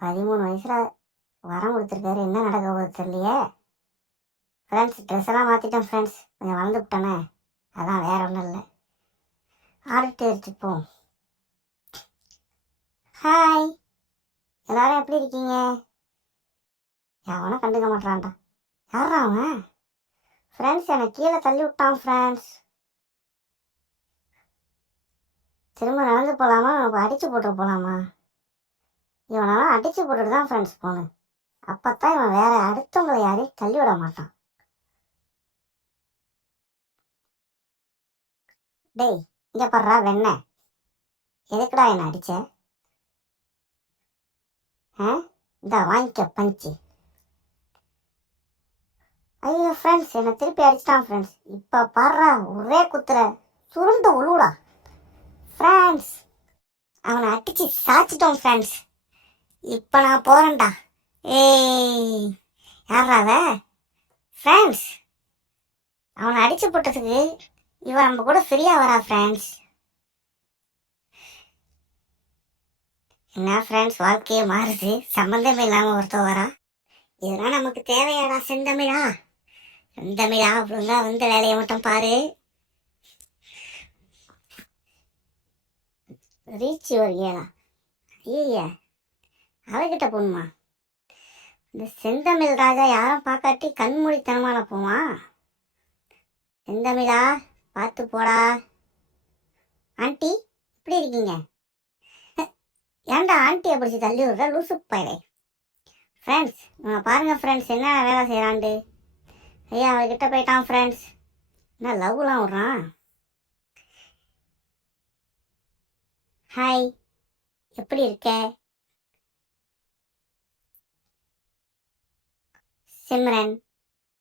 13 வயசில் வரம் கொடுத்துருக்காரு. என்ன நடக்க போகுது தெரியலையே. ஃப்ரெண்ட்ஸ், ட்ரெஸ் எல்லாம் மாற்றிட்டேன் ஃப்ரெண்ட்ஸ். கொஞ்சம் வளர்ந்து விட்டானே, அதான் வேற ஒன்றும் இல்லை. ஆடிட்டு வச்சுப்போம். ஹாய், எல்லாரும் எப்படி இருக்கீங்க? எவனும் கண்டுக்க மாட்டான்டா. யாரா அவன்? ஃப்ரெண்ட்ஸ், என்னை கீழே தள்ளி விட்டான் ஃப்ரெண்ட்ஸ். திரும்ப நடந்து போகலாமா, அடித்து போட்டு போகலாமா? இவனெல்லாம் அடித்து போட்டுட்டு தான் ஃப்ரெண்ட்ஸ் போகணும். அப்போத்தான் இவன் வேற அடுத்தவங்களை யாரையும் தள்ளி விட மாட்டான். டேய், இங்கே படுறா வெண்ண. எதுக்குடா என்ன அடிச்ச? இந்த வாங்கிக்க பஞ்சு. ஐயோ ஃப்ரெண்ட்ஸ், என்னை திருப்பி அடிச்சிட்டான் ஃப்ரெண்ட்ஸ். இப்போ பாடுறா, ஒரே குத்துற சுருண்டு உழுவுடா ஃப்ரெண்ட்ஸ். அவனை அடிச்சு சாச்சிட்டோம் ஃப்ரெண்ட்ஸ். இப்போ நான் போகிறேன்டா. ஏய், யாராவ ஃப்ரெண்ட்ஸ்? அவனை அடிச்சு போட்டதுக்கு இவன் நம்ம கூட ஃப்ரீயாக வரா ஃப்ரெண்ட்ஸ். என்ன ஃப்ரெண்ட்ஸ், வாழ்க்கையே மாறுது. சம்மந்தமே இல்லாமல் ஒருத்தர் வரா. இதெல்லாம் நமக்கு தேவையாடா செந்தமிழா? செந்தமிழா, ஒழுங்கா வந்த வேலையை மட்டும் பாரு. ரீச் ஒரு ஏழா? ஐயா, அவகிட்ட போகணுமா? இந்த செந்தமிழ் ராஜா யாரும் பார்க்காட்டி கண்மூடித்தனமான போமா? செந்தமிழா, பார்த்து போடா. ஆண்டி, எப்படி இருக்கீங்க? ஏன்டா ஆண்டியை பிடிச்சி தள்ளி விடுற லூசு பயலே? ஃப்ரெண்ட்ஸ், பாருங்க ஃப்ரெண்ட்ஸ், என்ன வேலை செய்கிறான்ட்டு. ஐயா, அவர்கிட்ட போயிட்டான் ஃப்ரெண்ட்ஸ். என்ன லவ்லாம் விட்றான்? ஹாய், எப்படி இருக்க சிம்ரன்?